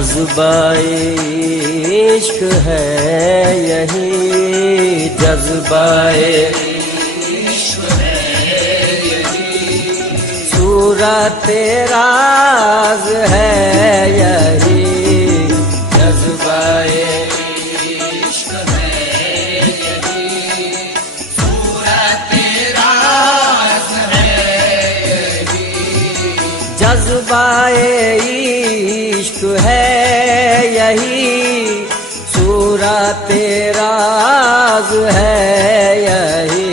जज्बा-ए इश्क है यही, जज्बा-ए इश्क है यही, सूरत-ए राज है यही, जज्बा-ए इश्क है यही, सूरत-ए राज है यही, जज्बा-ए इश्क है यही, सूरत-ए राज है यही,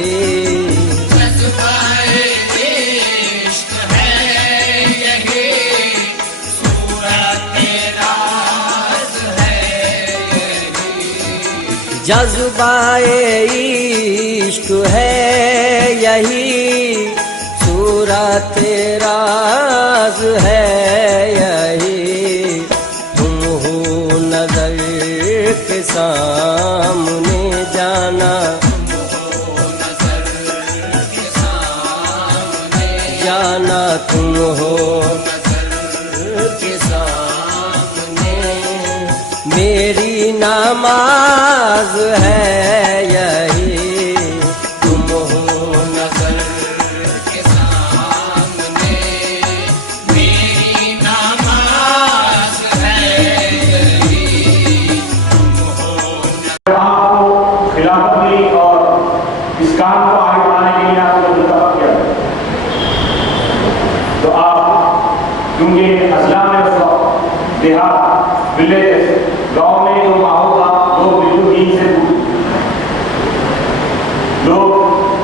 जज्बा-ए इश्क है यही, सूरत-ए राज है यही, जज्बा-ए इश्क है यही, सूरत-ए राज है यही, तुम हो नजर के सामने जाना, जाना तुम हो नजर के सामने, मेरी नमाज है यही, तुम हो नजर के सामने, मेरी नमाज है यही, तुम हो। आपको खिलाफत मिली और इस काम को आगे बढ़ाने के लिए आपको मुंतखब किया, तो आप क्योंकि अजला में उस वक्त देहात विलेज गाँव में जो माहौल था, लोग बिल्कुल दीन से दूर, लोग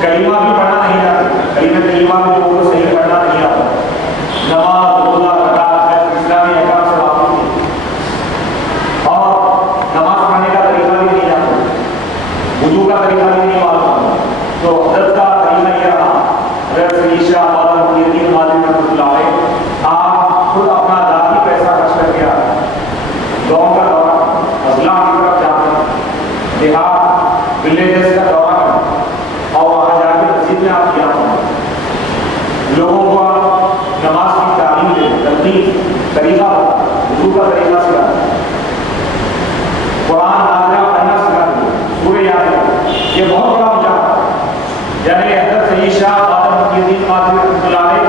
कलीमा भी पढ़ना नहीं जाते, कलीमा भी लोगों को सही पढ़ना नहीं आता, नमाज रोजा ज़कात इस्लामी अहकाम से वाकिफ नहीं, और नमाज पढ़ने का तरीका भी नहीं जानते, वुजू का तरीका भी नहीं मालूम, तो हज़रत का तरीका ये रहा, हज़रत सईद शाह आलम मुहय्यद्दीन मादनी रहमतुल्लाह अलैह, आप खुद अपना जाती पैसा खर्च करके आए, गाँव का दौरा, अजला की तरफ जाते, देहात विलेजेस का दौरा करें और वहाँ जाके मस्जिद में आप किया लोगों को नमाज की तालीम दें, तलकीन तरीका होता, वुजू का तरीका सिखा, कुरान नाज़िला पढ़ना सिखा दें, सूरह यासीन, ये बहुत बड़ा मुजाहिदा है। यानी हज़रत सईद शाह आलम मुहय्यद्दीन मादनी रहमतुल्लाह अलैह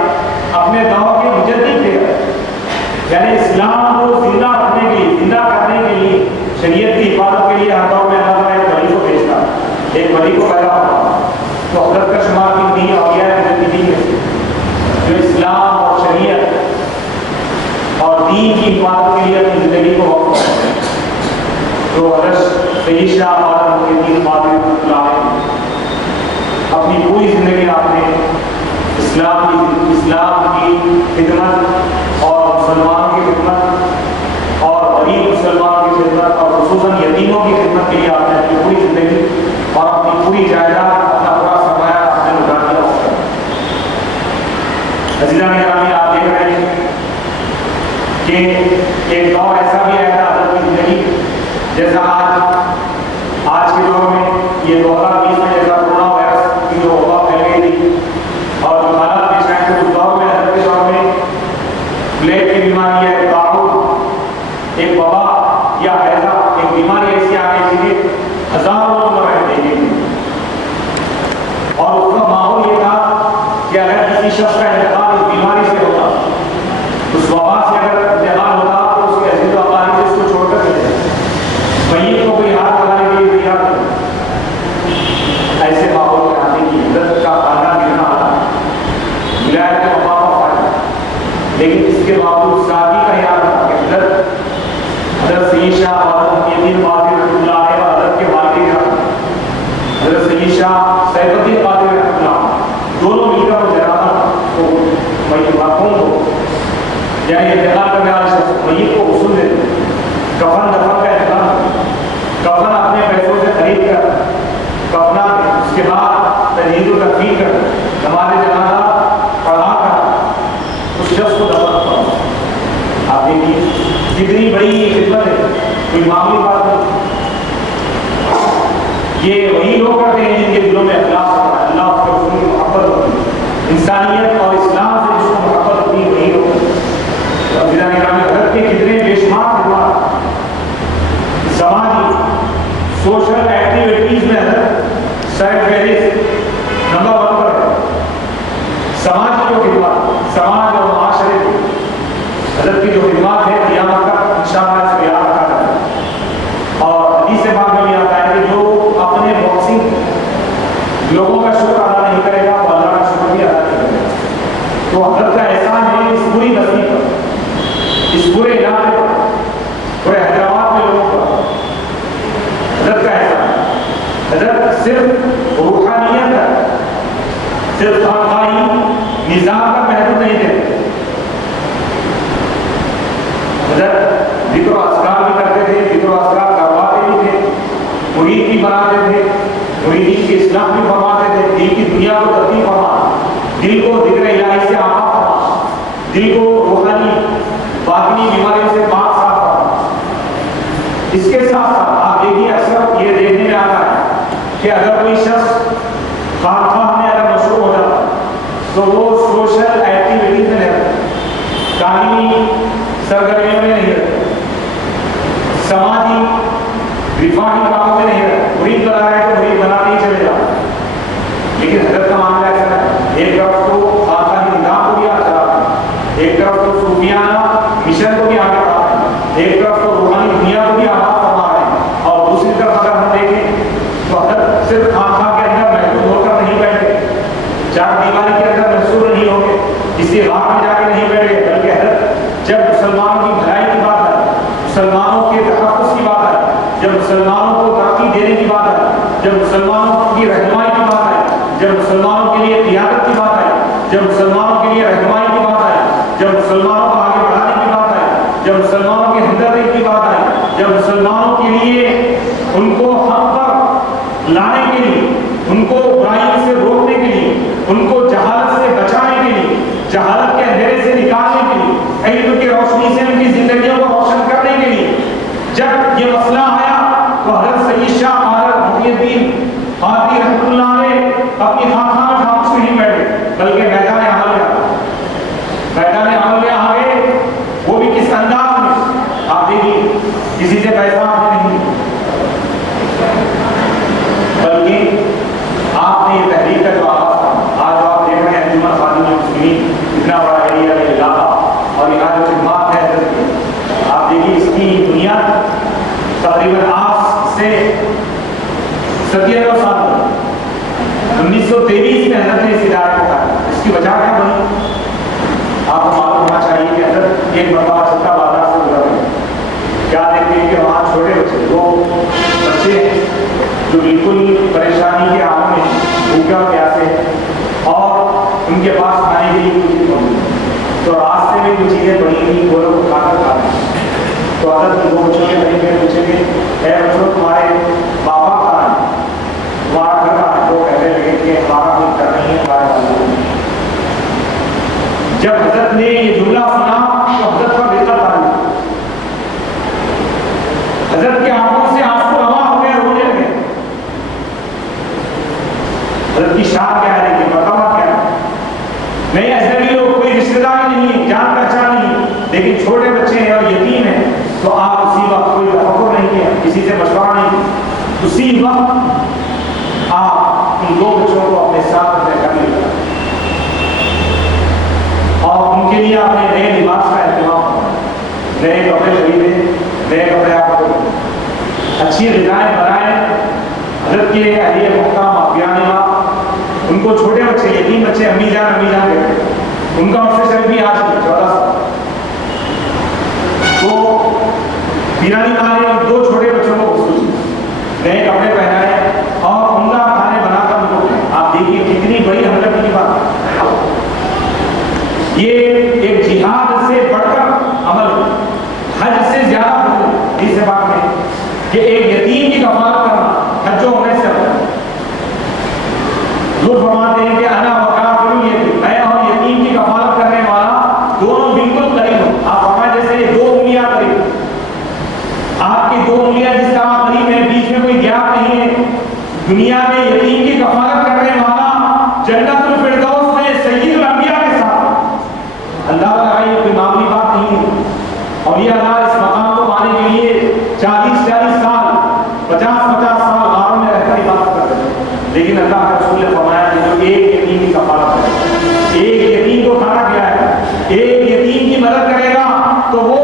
अपने गाँव के मुजद्दिद थे, यानी इस्लाम को जिंदा रखने के लिए, जिंदा करने के लिए, शरीयत की हिफाजत के लिए हर दौर में अल्लाह ताला एक वली को भेजता, एक वली को पैदा होता, तो हज़रत का शुमार भी दी औलिया मुजद्दिदीन में से, जो इस्लाम और शरीयत और दीन की हिफाजत के लिए अपनी ज़िंदगी को वक़्फ करते हैं। तो हज़रत सईद शाह आलम मुहय्यद्दीन मादनी रहमतुल्लाह अलैह अपनी पूरी ज़िंदगी आपने इस्लाम की खिदमत और मुसलमानों की खिदमत और गरीब मुसलमानों की खिदमत और खुसूसन यतीमों की खिदमत के लिए आपने अपनी पूरी ज़िंदगी और अपनी पूरी जायदाद, अपना पूरा सरमाया आपने लुटा दिया। अज़ीज़ान गिरामी, आप देख रहे हैं कि एक दौर ऐसा भी आया था हज़रत की ज़िंदगी, जैसा आज के दौर में ये 2020 में जैसा कोरोना वायरस की जो वबा फैल गई थी और जो हालात पेश आए थे, उस दौर में हज़रत के दौर में प्लेग की बीमारी है, ताउन, एक वबा या ऐसा एक बीमारी ऐसी आ गई थी, हज़ारों लोग मर रहे थे, और उसका माहौल ये था कि अगर किसी शख्स का इंतकाल इस बीमारी से होता, उस वबा से अगर इंतकाल होता, तो उसके अज़ीज़ व अक़ारीब से इसको छोड़कर चले जाते, मय्यत को कोई हाथ लगाने के लिए तैयार नहीं। ऐसे माहौल में आने की इज्जत का खाना गिरना आता, विलायत के वबा का फायदा, लेकिन इसके बावजूद साथी का याद रखा कि हज़रत सईद शाह आलम मुहय्यद्दीन मादनी रहमतुल्लाह अलैह और हज़रत के वालिद गिरामी हज़रत सईद शाह सैफुद्दीन मादनी रहमतुल्लाह दोनों मिलकर वो जनाजा को मरहूम को, यानी इंतकाल करने वाले शख्स मय्यत को उसूल देते, कफन दफन का इंतजाम, कफन अपने पैसों से खरीद कर कफना में, उसके बाद तजहीज़ व तकफीन कर, नमाज़ जनाजा पढ़ा कर उस शख्स को दफन करना। आप देखिए कितनी बड़ी ये खिदमत है, कोई मामूली बात नहीं। ये वही लोग करते हैं जिनके दिलों में अखलास होता है, अल्लाह उसके रसूल की मोहब्बत होती है, इंसानियत और इस्लाम से जिसको मोहब्बत होती है वही लोग। हज़रत के कितने बेशुमार खिदमत शुक्र अदा नहीं करेगा वो अल्लाह का शुक्र भी अदा नहीं करेगा। तो हजरत का एहसान है इस पूरी बस्ती पर, इस पूरे इलाके पर, पूरे हैदराबाद के लोगों पर हजरत का एहसान। हजरत सिर्फ रूहानियत है, सिर्फ खानकाही निजाम का महत्व नहीं थे। हजरत जिक्र अस्कार भी करते थे, जिक्र अस्कार करवाते भी थे, मुरीद भी बनाते थे, मुरीदीन के इस्लाम भी फरमाते थे, दिल की दुनिया को तरतीब फरमा, दिल को जिक्र इलाही से आगा फरमा, दिल को रूहानी बातिनी बीमारियों से पाक साफ फरमा। इसके साथ साथ आप देखिए अक्सर ये देखने में आता है कि अगर कोई शख्स खानकाह में अगर मशहूर हो जाता तो वो सोशल एक्टिविटीज में रहता, तालीमी सरगर्मियों में नहीं रहता, समाजी रिफाही कामों में नहीं रहता। मुरीद बना रहे तो मुरीद बनाते ही चले जाते। लेकिन हजरत का मामला ऐसा है, एक तरफ तो खानकाही निजाम को भी अच्छा है, एक तरफ तो सूफियाना मिशन को भी आगे बढ़ा रहे हैं, एक तरफ तो रूहानी दुनिया को भी आबाद फरमा रहे हैं, और दूसरी तरफ अगर हम देखें तो हजरत सिर्फ खानकाह के अंदर महसूस होकर नहीं बैठे, चार दीवारी के अंदर महसूस नहीं हो गए, किसी राह में जाके नहीं बैठे, बल्कि हजरत जब मुसलमानों की भलाई की बात है, मुसलमानों के तहफ़्फ़ुज़ की बात है, जब मुसलमानों को तरक्की देने की बात है, जब मुसलमानों की रहनुमाई की बात है, जब मुसलमानों के लिए क़ियादत की बात है, जब मुसलमानों के लिए रहनुमाई की बात है, जब मुसलमानों को आगे बढ़ाने की बात है, जब मुसलमानों की हमदर्दी की बात है, जब मुसलमानों के लिए उनको हक़ पर लाने के लिए, उनको बुराइयों से रोकने के लिए, उनको जहालत से बचाने के लिए, जहालत के अंधेरे से निकालने के लिए, इल्म की रोशनी से उनकी जिंदगियों को रोशन करने के लिए जब ये मसला आया तो हज़रत सैयद शाह हज़रत मुहिउद्दीन क़ादी रहमतुल्लाह अलैह अपनी खानकाह में खामोश नहीं बैठे, बल्कि मैदान अमल में आ गए। वो भी किस अंदाज में, आप देखिए, किसी से पैसा आपने नहीं, बल्कि आपने ये तहरीक का जो आगाज़ था, आज आप देख रहे हैं अंजुमन ख़ादिमुल मुस्लिमीन, इतना बड़ा एरिया में इलाका, और यहाँ जो खिदमत है आप देखिए, इसकी बुनियाद तकरीबन आज से 17 साल 1923 में हजरत ने इस इदारे को कहा। इसकी वजह क्या बनी, आपको मालूम होना चाहिए कि हजरत एक मरतबा छत्ता बाजार से गुजर रहे, क्या देखते हैं कि वहाँ छोटे बच्चे, दो बच्चे जो बिल्कुल परेशानी के हाल में, भूखे और प्यासे, और उनके पास खाने के लिए कुछ नहीं, तो रास्ते में कुछ चीज़ें पड़ी थी, वो लोग खाकर खा रहे। तो हजरत दो बच्चों के बड़ी में पूछेंगे, ऐ बच्चों तुम्हारे बाबा कहाँ हैं, तुम्हारा घर कहाँ है? वो कहने लगे कि हमारा कोई घर नहीं है, हमारे बाबू। जब हजरत ने ये जुमला सुना तो हजरत का दिल था, हजरत की आंखों से आंसू रवा हो गए, रोने लगे। हजरत की शान क्या है, देखिए बतावा क्या है, नहीं अजनबी लोग, कोई रिश्तेदार नहीं है, जान पहचान नहीं, लेकिन छोटे बच्चे हैं और यतीम हैं, तो आप उसी वक्त कोई तफक्कुर नहीं किया, किसी से मशवरा नहीं किया, उसी वक्त आप उन दो बच्चों को अपने साथ अपने घर ले गए और उनके लिए आपने नए लिबास का इंतजाम किया, नए कपड़े खरीदे, नए कपड़े आपको अच्छी ग़िज़ाएं बनाए। हज़रत के अहलिए मुहतरम अबियानिमा, उनको छोटे बच्चे, यतीम बच्चे अम्मी जान कहते, उनका उससे शरीफ भी आज 14 साल, तो बिरानी माँ ने दो छोटे बच्चों को नए कपड़े पहनाए और उनका खाने बनाकर उनको खाए। आप देखिए कितनी बड़ी हमदर्दी की बात है, ये एक जिहाद से बढ़कर अमल, हज से ज्यादा इस बात में कि एक यतीम की कफालत करना हज होने से लोग फरमाते हैं कि अना वकाफिरुल यतीम, मैं और यतीम की कफालत करने वाला दोनों बिल्कुल करीब हो। आप फरमाए जैसे दो उंगलियां करीब, आपकी दो उंगलियां जिस तरह करीब है, बीच में कोई गैप नहीं है। दुनिया में यतीम की कफालत करने वाला जन्नतुल फिरदौस में सय्यिदुल अंबिया के साथ, अंदाजा लगाइए, कोई मामूली बात नहीं है। और ये अल्लाह इस मकाम को पाने के लिए 40-40 साल, 50-50 साल गारों में रहकर इबादत करते हैं, लेकिन अल्लाह के रसूल ने फरमाया कि जो एक यतीम की कफालत करे, एक यतीम को खाना खिलाएगा, एक यतीम की मदद करेगा, तो वो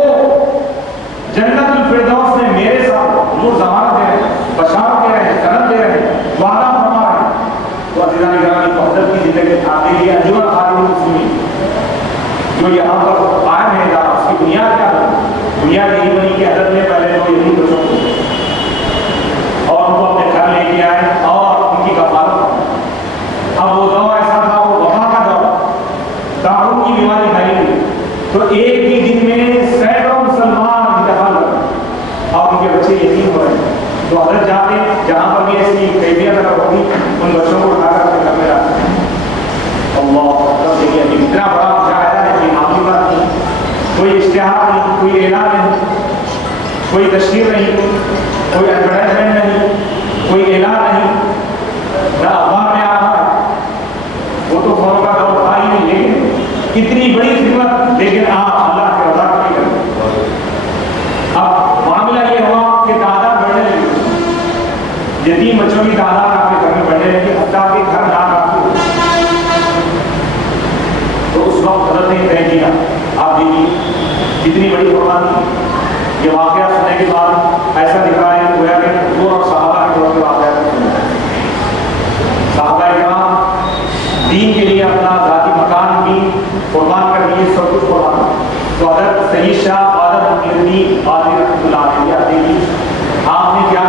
जन्नतुल फिरदौस में मेरे साथ हुजूर ज़मानत दे रहे हैं, बशारत दे रहे हैं, सनद दे रहे हैं, वादा फरमा रहे हैं। तो अज़ीज़ान-ए-गिरामी दी तो हजरत की जिंदगी आगे लिए अंजुमन खादिम मुस्लिमीन जो यहाँ पर कायम है इदारा, उसकी बुनियाद क्या है? बुनियाद यही बनी कि हजरत ने पहले तो यतीम बच्चों को और उनको अपने घर लेके आए और उनकी कफालत। अब वो दौर ऐसा था, वो वबा का दौर, ताउन की बीमारी फैली हुई, तो एक ही दिन में सैकड़ों मुसलमान इंतकाल कर गए और उनके बच्चे यतीम हो रहे। तो हजरत जाते जहाँ पर भी ऐसी कैफियत अगर होगी उन बच्चों को उठाकर अपने घर में लाते। अल्लाह तब देखिए इतना बड़ा मुजाहिदा है कि मामूली बात नहीं, कोई इश्तिहार नहीं, कोई ऐलान नहीं, कोई तशहीर नहीं, कोई एडवर्टाइजमेंट नहीं, कोई ऐलान नहीं, ना अखबार में आ रहा है, वो तो फोन का दौर था ही नहीं। लेकिन इतनी बड़ी खिदमत, लेकिन आप अल्लाह के रज़ा नहीं करते। अब मामला ये हुआ कि तादाद बढ़ने लगी, यतीम बच्चों की तादाद आपके घर में बढ़ने लगी, हत्ता के घर ना काफी। तो उस वक्त हज़रत ने तय किया, आप देखिए कितनी बड़ी कुर्बानी। ये वाक़या सुनने के बाद ऐसा दिख रहा है गोया कि हुजूर और सहाबा के दौर में वाक़या सहाबा किराम दीन के लिए अपना ज़ाती मकान भी कुर्बान कर दिए, सब कुछ कुर्बान। तो हज़रत सईद शाह कादर मुईनुद्दीन कादरी रहमतुल्लाह अलैह देखिए आपने क्या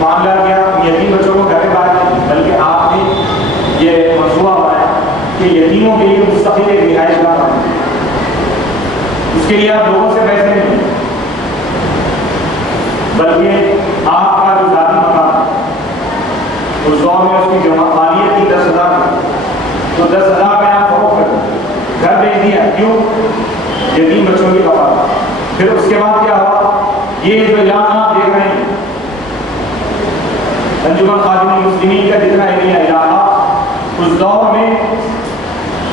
मामला किया, यतीम बच्चों को घर में बाहर नहीं, बल्कि आपने ये मंसूबा बनाया कि यतीमों के लिए मुस्तक़िल एक रिहाइश गाह बनाएं। उसके लिए आप लोगों से पैसे नहीं, बल्कि आपका जो ज़ाती मकान उस दौर में उसकी जमा मालियत थी 10,000, तो 10,000 में आप फरोख्त कर घर भेज दिया। क्यों? यतीम बच्चों की कफालत। फिर उसके बाद क्या हुआ, ये जो ऐलान आप देख रहे हैं अंजुमन खादिम मुस्लिमीन का जितना एरिया इलाका, उस दौर में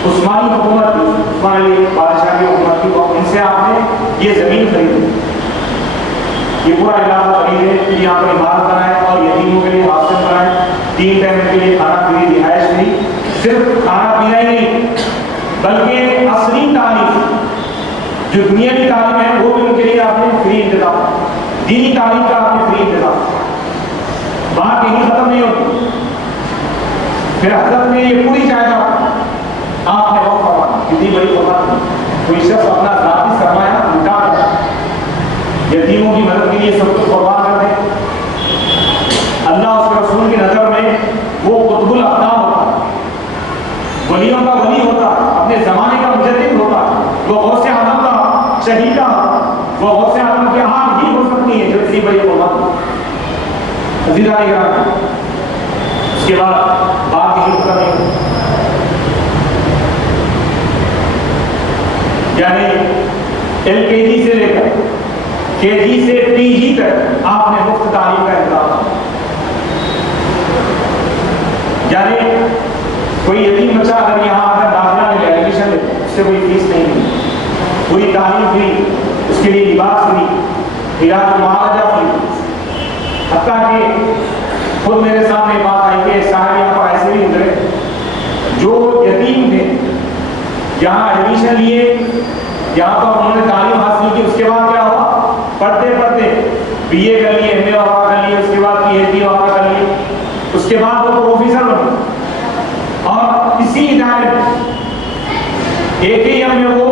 उस्मानी हुकूमत, उस्मानी बादशाह की हुकूमत थी, और इनसे आपने ये ज़मीन खरीदी, ये पूरा इलाका खरीदे, फिर यहाँ पर इमारत बनाए और यतीमों के लिए हॉस्टल बनाए, 3 टाइम के लिए खाना पीने रिहाइश दी। सिर्फ खाना पीना ही नहीं, बल्कि असली तालीम जो दुनियावी तालीम है वो भी उनके लिए आपने फ्री इंतजाम, दीनी तालीम का आपने फ्री इंतजाम। बात यही खत्म नहीं होती, फिर हजरत ने ये पूरी जायदाद आपने वक्त फरमाया, कितनी बड़ी कुर्बानी। कोई शख्स अपना ज़ाती सरमाया लुटा कर यतीमों की मदद के लिए सब कुछ कुर्बान कर दे, अल्लाह उसके रसूल की नज़र में वो कुतुबुल अक़ताब होता, वलियों का वली होता, अपने ज़माने का मुजद्दिद होता, वो गौसे आज़म का शहीदा, वो गौसे आज़म की आग ही हो सकती है जो इतनी बड़ी कुर्बानी। अज़ीज़ान किराम, उसके बाद बात यही खत्म नहीं, यानी LKG से लेकर KG से PG तक आपने मुफ्त तालीम का इंतजाम। यानी कोई यतीम बच्चा अगर यहाँ आकर दाखिला ले एडमिशन ले, उससे कोई फीस नहीं मिली, पूरी तालीम फ्री, उसके लिए लिबास फ्री, इलाज मुआवजा फ्री। हत्ता कि खुद मेरे सामने बात आई कि साहब यहाँ पर ऐसे भी गुजरे जो यतीम थे, यहाँ एडमिशन लिए, यहाँ पर उन्होंने तालीम हासिल की, उसके बाद क्या हुआ, पढ़ते पढ़ते BA कर लिए, MA वगैरह कर लिए, उसके बाद PhD वगैरह कर लिए, उसके बाद वो प्रोफेसर बने और इसी इदारे में AKM में वो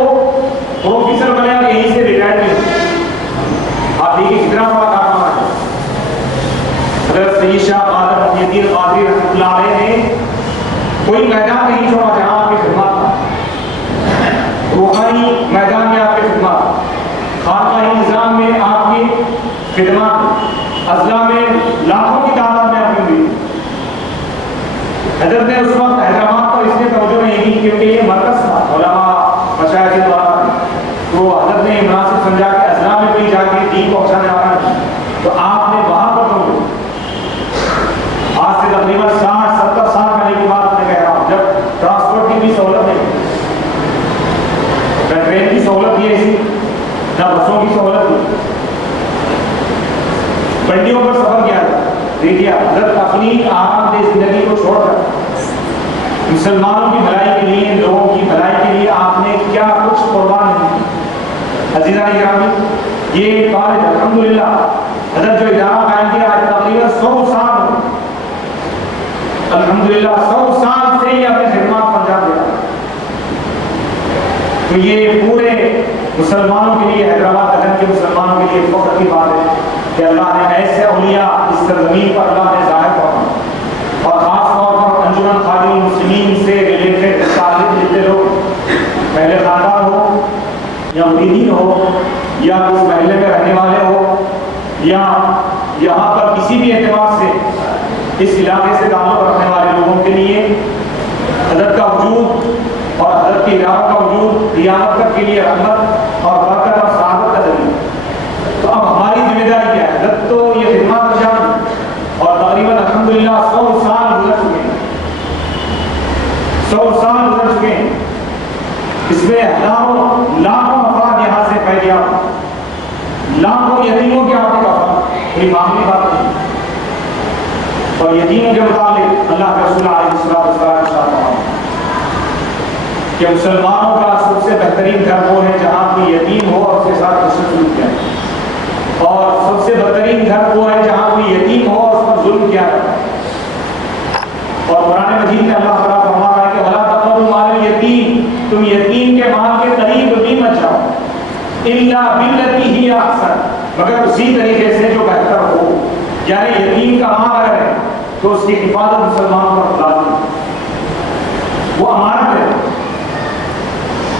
प्रोफेसर बने और यहीं से रिटायर किए। आप देखिए कितना बड़ा कारनामा है। हज़रत सईद शाह कादर मुईनुद्दीन कादरी रहमतुल्लाह अलैह ने कोई मैदान नहीं छोड़ा जहाँ आपकी खिदमत, रूहानी मैदान में आपकी खिदमत, खानकाही निज़ाम में आपकी खिदमत, अज़ला में लाखों की तादाद में आपकी हुई। हज़रत ने उस वक्त हैदराबाद पर इसलिए तवज्जो नहीं की क्योंकि ये मरकज़ था उलमा मशाइख द्वारा, तो हज़रत ने मुनासिब समझा कि अज़ला में भी जाके दीन पहुँचाने वाला है, तो आपने वहाँ पर तवज्जो। आज से तकरीबन 60-70 साल पहले की बात मैं कह रहा हूँ, जब ट्रांसपोर्ट की भी सहूलत नहीं, न ट्रेन की सहूलत थी ऐसी, न बसों की सहूलत थी, बंडियों पर सफर किया था। देखिए हज़रत अपनी आरामदेह जिंदगी को छोड़कर मुसलमानों की भलाई के लिए, लोगों की भलाई के लिए आपने क्या कुछ कुर्बान नहीं किया। अज़ीज़ान गिरामी, ये कॉलेज अल्हम्दुलिल्लाह हज़रत जो इदारा कायम किया आज तकरीबन 100 साल, अल्हम्दुलिल्लाह 100 साल से ये तो ये पूरे मुसलमानों के लिए, हैदराबाद नगर के मुसलमानों के लिए फख्र की बात है कि अल्लाह ने ऐसे औलिया इस सरजमीन पर अल्लाह ने ज़ाहिर किया। और ख़ास तौर पर अंजुमन खादिमुल मुस्लिमीन से रिलेटेड तालिब जितने लोग, पहले खानदान हो या मुरीदीन हो या उस महल्ले में रहने वाले हो या यहाँ पर किसी भी एतबार से इस इलाके से ताल्लुक़ रखने वाले लोगों के लिए हज़रत का वजूद और हज़रत की इरादा का वजूद क़यामत तक के लिए रहमत और बरकत और सआदत का ज़रिया। तो अब हमारी जिम्मेदारी क्या है? हज़रत तो ये खिदमत कर जान और तकरीबन अल्हम्दुलिल्लाह 100 साल गुजर चुके हैं, 100 साल गुजर चुके हैं। इसमें हज़ारों लाखों अफराद यहाँ से पैदा, लाखों यतीमों के आने का कोई मामूली बात नहीं। और यतीमों के मुताबिक अल्लाह के रसूल अलैहिस्सलाम कि मुसलमानों का सबसे बेहतरीन घर वो है जहाँ कोई यतीम हो और उसके साथ हुस्न सलूक किया, और सबसे बेहतरीन घर वो है जहाँ कोई यतीम हो और उस पर जुल्म किया जाए। और कुरान मजीद में अल्लाह तआला फरमा रहा है कि वला तक़रबू माल यतीम, तुम यतीम के माल के करीब भी मत जाओ इल्ला बिल्लती ही अहसन, मगर उसी तरीके से जो बेहतर हो। यानी यतीम का माल अगर है तो उसकी हिफाजत मुसलमानों पर लाज़िम, वो अमानत है।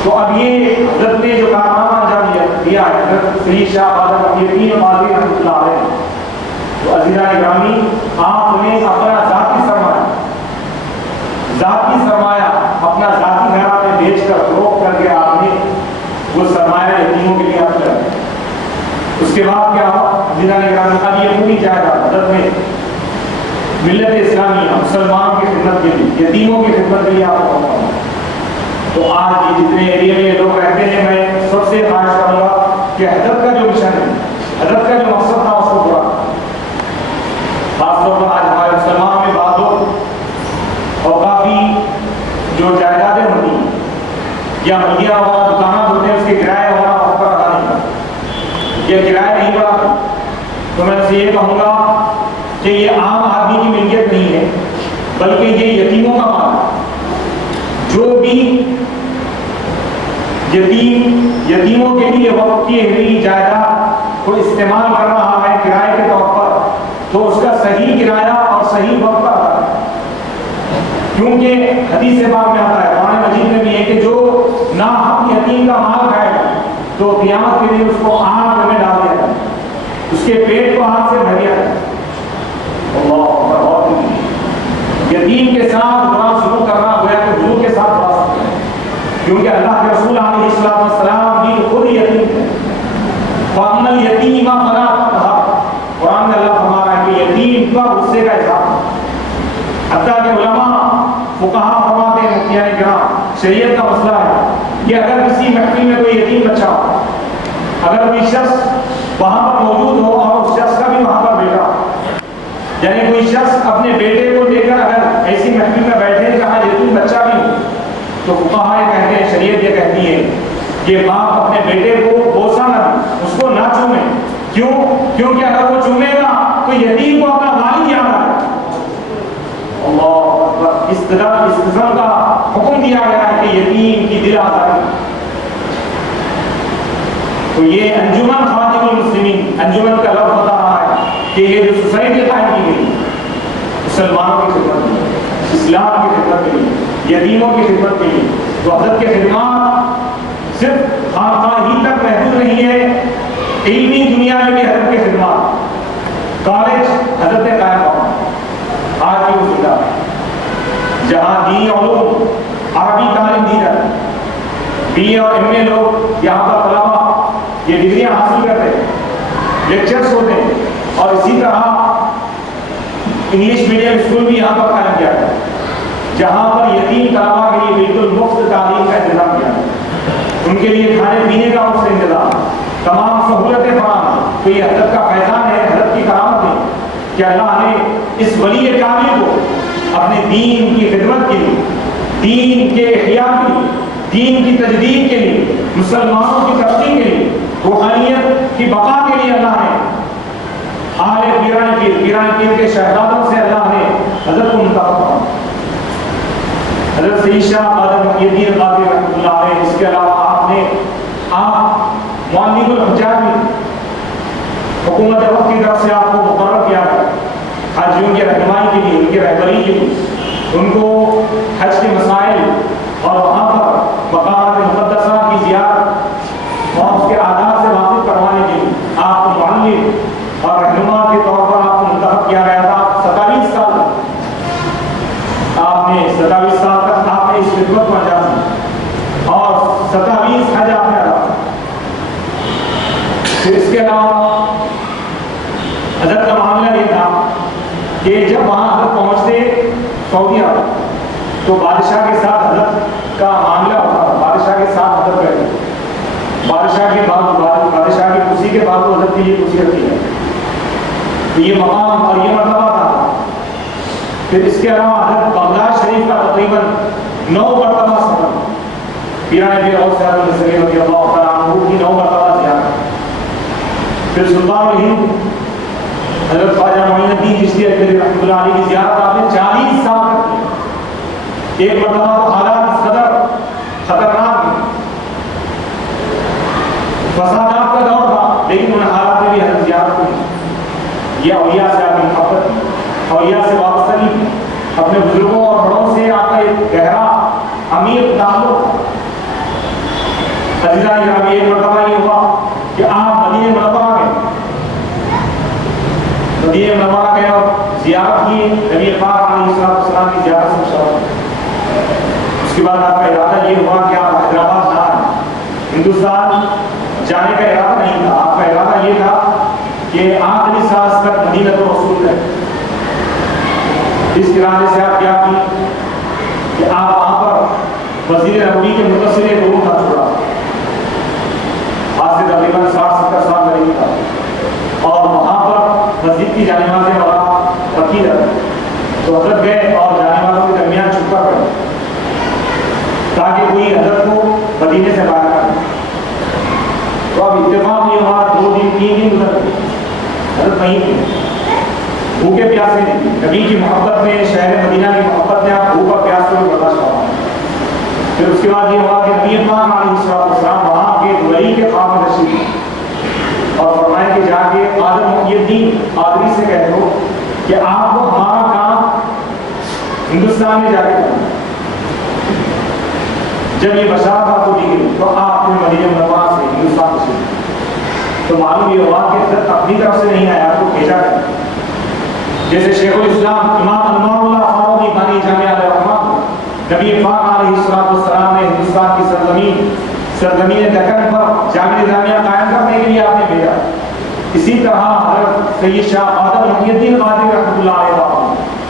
तो अब ये हज़रत ने जो कारनामा अंजाम दिया है, हज़रत सैयद शाह आदम यतीम माज़ी रहमतुल्लाह अलैह, तो अज़ीज़ान इकरामी आपने अपना ज़ाती सरमाया अपना ज़ाती घर आपने बेचकर फरोख्त करके आपने वो सरमाया यतीमों के लिए आप कर। उसके बाद क्या हुआ? अज़ीज़ान इकरामी अब ये पूरी जायदाद हज़रत ने मिल्लत इस्लामिया मुसलमान की खिदमत के लिए, यतीमों की खिदमत के लिए आपको। तो आज ये जितने एरिया में लोग रहते हैं, मैं सबसे ख्वाहिश करूँगा कि हज़रत का जो मिशन है, हज़रत का जो मकसद था उसको पूरा। खासतौर पर आज हमारे मुसलमान में बात हो और काफ़ी जो जायदादें होती हैं या मलिया वाला दुकाना होते हैं, उसके किराए वाला वहाँ पर अदा नहीं करता, यह किराया नहीं बढ़ा। तो मैं उससे ये कहूँगा कि ये आम आदमी की मिल्कियत नहीं है, बल्कि ये यतीमों का माल है। जो भी यतीमों के लिए वक्त की हुई जायदाद को इस्तेमाल कर रहा है किराए के तौर पर, तो उसका सही किराया और सही वक्त पर आता है। क्योंकि हदीस पाक में आता है, कुरान मजीद में भी है कि जो नाहक यतीम का माल खाएगा तो क़यामत के दिन उसको आग में डाल दिया जाए, उसके पेट को आग से भर दिया जाए। यतीम के साथ बुरा सलूक करना गोया कि हुजूर के साथ बुरा सलूक है, क्योंकि अल्लाह के रसूल अलैहिस्सलाम भी खुद यतीम थे। फ़अम्मल यतीमा फला तक़हर, कुरान में अल्लाह फरमा रहा है कि यतीम पर गुस्से का इज़हार। हत्ता के उलमा फुक़हा फरमाते हैं, मुफ्तियान किराम, शरीयत का मसला है कि अगर किसी महफिल में कोई यतीम बच्चा हो, अगर कोई शख्स वहाँ पर मौजूद हो और उस शख्स का भी वहाँ पर बेटा, यानी कोई शख्स अपने बेटे को लेकर अगर ऐसी महफिल में बैठे जहाँ यतीम बच्चा भी हो, तो फुक़हा ये कहते हैं, शरीयत ये कहती है कि बाप अपने बेटे को बोसा न दे, उसको ना चूमे। क्यों? क्योंकि अगर वो चूमेगा तो यतीम को अपना मालिक याद आएगा। अल्लाह, इस किस्म का हुक्म दिया गया है कि यतीम की दिल आज़ादी। तो ये अंजुमन खादिमुल मुस्लिमीन, अंजुमन का लफ्ज़ बता रहा है कि ये जो सोसाइटी कायम की गई मुसलमानों की खिदमत के लिए, इस्लाम की खिदमत के लिए, यतीमों की खिदमत के लिए, तो हज़रत के खिदमत सिर्फ खानकाह ही तक महदूद नहीं है, इल्मी दुनिया में भी हज़रत की खिदमत। कॉलेज हज़रत ने कायम किया आज की उस जगह जहाँ दीनी उलूम अरबी तालीम दी जाती है, BA और MA लोग यहाँ पर तलबा ये डिग्रियाँ हासिल करते हैं, लेक्चर्स होते हैं, और इसी तरह इंग्लिश मीडियम स्कूल भी यहाँ पर कायम किया गया, जहाँ पर यतीम तलबा के लिए बिल्कुल मुफ्त तालीम का इंतजाम किया गया, उनके लिए खाने पीने का मुफ्त इंतजाम, तमाम सहूलतें फराहम। तो ये हज़रत का फैज़ान है, हज़रत की करामत है कि अल्लाह ने इस वली कामिल को अपने दीन की खिदमत के लिए, दीन के इह्या के लिए, दीन की तजदीद के लिए, मुसलमानों की तरक्की के लिए, रूहानियत की बका के लिए अल्लाह ने आले पीरान पीर के शहजादों से अल्लाह ने हज़रत को मुंतखब किया। हज़रत सैयद शाह आदम यतीम कादिर रहमतुल्लाह अलैह, इसके अलावा आपने आप मुअल्लिमुल हुज्जाज भी हुकूमत वक्त की तरफ से आपको मुकर्रर किया गया हाजियों की रहनुमाई के लिए, उनकी रहबरी के लिए, उनको हज के मसाइल और वहाँ पर मकामात मुक़द्दसा की ज़ियारत और उसके आदाब से वाकिफ़ करवाने के लिए आपको मुअल्लिम और रहनुमा के तौर पर आपको मुंतखब किया गया था। 27 साल आपने 27 साल तक आपने इस खिदमत को अंजाम दिया और 27 हज आपने अदा किया। फिर इसके अलावा हजरत का मामला ये था कि जब वहाँ हजरत पहुँचते सऊदी अरब तो बादशाह के साथ हजरत का मामला होता था। बादशाह के साथ हजरत रहते, बादशाह के बादशाह की कुर्सी के बाद हजरत की ये कुर्सी रखी है, तो ये मकाम और ये मर्तबा था। फिर इसके अलावा हजरत बगदाद शरीफ का तकरीबन 9 मरतबा सफर, पीराने पीर और सैयद नसरी रज़ी अल्लाह तआला अन्हु की 9 मरतबा ज़ियारत। फिर सुल्तानुल हिंद हजरत ख्वाजा मोइनुद्दीन चिश्ती रहमतुल्लाह अलैह की ज़ियारत आपने 40 साल तक की। एक मरतबा तो हालात इस कदर खतरनाक फसादात का दौर था, लेकिन उन हालात में भी हजरत ज़ियारत की। यह औलिया से आपकी मोहब्बत की, औलिया से वाबस्तगी, अपने बुजुर्गों और बड़ों से आपका एक गहरा अमीर ताल्लुक। अज़ीज़ान गिरामी, एक मरतबा ये हुआ कि आप मदीने मुनव्वरा में मदीने मुनव्वरा गए और ज़ियारत की, नबी पाक अलैहिस्सलाम की ज़ियारत से शामिल। उसके बाद आपका इरादा ये हुआ कि आप हैदराबाद ना आए, हिंदुस्तान जाने का इरादा नहीं था। आपका इरादा ये था कि आखिरी सांस तक मदीना तो रसूल है। इस इरादे से आप क्या की कि आप वहाँ पर वज़ीर नबवी के मुतसिल एक रूम था छोड़ा, आज से तकरीबन 60-70 साल पहले था, और वहाँ पर मस्जिद की जानेमाज़ें और रखी रहती। तो हजरत गए और जानेमाज़ों के दरमियान छुपा पड़े ताकि कोई हजरत को मदीने से बाहर करे। तो अब इत्तेफाक ये हुआ 2 दिन 3 दिन गुजर गए, हजरत वहीं थे, भूखे प्यासे नहीं। नबी की मोहब्बत में, शहर मदीना की मोहब्बत में आप भूख और प्यास को भी बर्दाश्त करवा। फिर उसके बाद ये हुआ कि नबी पाक अलैहिस्सलाम वहाँ के वली के ख्वाब में तशरीफ और फरमाए कि जाके आदम मुहियुद्दीन कादरी से कह दो कि आपको हमारा काम हिंदुस्तान में जाके करना। जब ये बशारत आपको दी गई तो आप अपने मदीने मुनव्वरा से हिंदुस्तान तशरीफ। तो मालूम ये हुआ कि हजरत अपनी तरफ से नहीं आया, आपको भेजा गया। जैसे शेखुल इस्लाम इमाम अनवारुल्लाह फारूकी बानी जामिया रहमतुल्लाह नबी पाक अलैहिस्सलाम ने हिंदुस्तान की सरजमीन दक्कन पर जामिया कायम करने के लिए आपने भेजा। इसी तरह हज़रत सैयद शाह आदम मुहियुद्दीन कादरी रहमतुल्लाह अलैह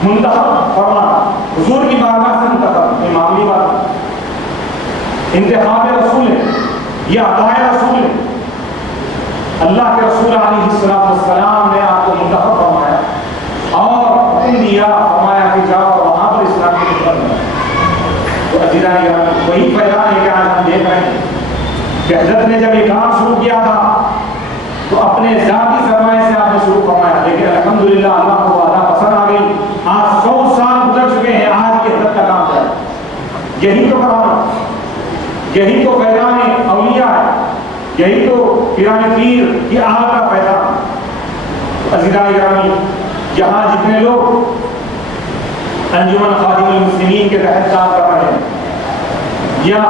मुंतखब फरमाना, हुजूर की बारगाह से मुंतखब, ये मामूली बात है। इंतखाब रसूल है, यह अताए रसूल है। अल्लाह के रसूल अलैहिस्सलाम ने आपको मुंतखब फरमाया और हुक्म दिया, फरमाया कि जाओ और वहाँ पर इस्लाम की खिदमत करो। तो अज़ीज़ान गिरामी, वही फैज़ान है कि आज हम देख रहे हैं कि हज़रत ने जब ये काम शुरू किया था तो अपने ज़ाती सरमाए से आपने शुरू फरमाया, लेकिन अल्हम्दुलिल्लाह अल्लाह को अदा पसंद आ गई। आज 100 साल गुजर चुके हैं, आज की हज़रत का काम जाए। यही तो करामा, यही तो फैज़ान औलिया है, यही तो पीराने पीर की आग का फैज़ान। अज़ीज़ान गिरामी, यहाँ जितने लोग अंजुमन खादिमुल मुस्लिमीन के तहत काम कर रहे हैं या